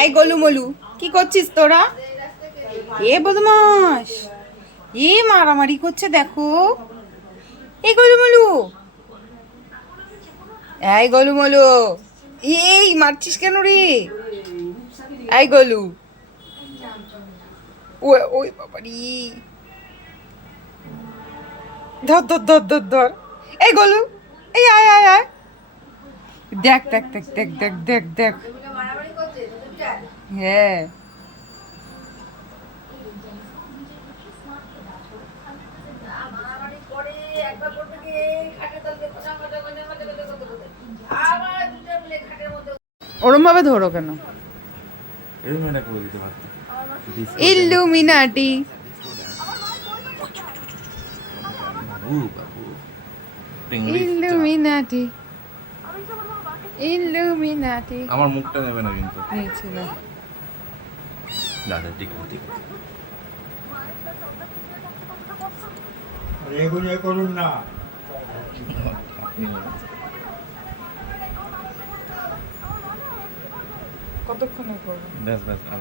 এই গোলু মোলু কি করছিস তোরা? এ বদমাস, এ মারামারি করছে দেখো। এই গোলু মোলু, এই গোলু মোলু, এই মারছিস কেন রে? এই গোলু, ওই ওই বাবারি, ধর ধর ধর ধর ধর। এই গোলু, এই আয় আয় আয়, দেখ দেখ দেখ দেখ দেখ দেখ দেখ। হ্যাঁ, ওরম ভাবে ধরো কেন? ইল্লুমিনাটি। ইল্লুমিনাটি, ইল্লুমিনাটি। আমার মুখটা নেবে না কিন্তু। নিচে না। দাদা ঠিক আছে ঠিক আছে। এগুলো করুন না। কতক্ষণে করবো? ব্যাস ব্যাস আর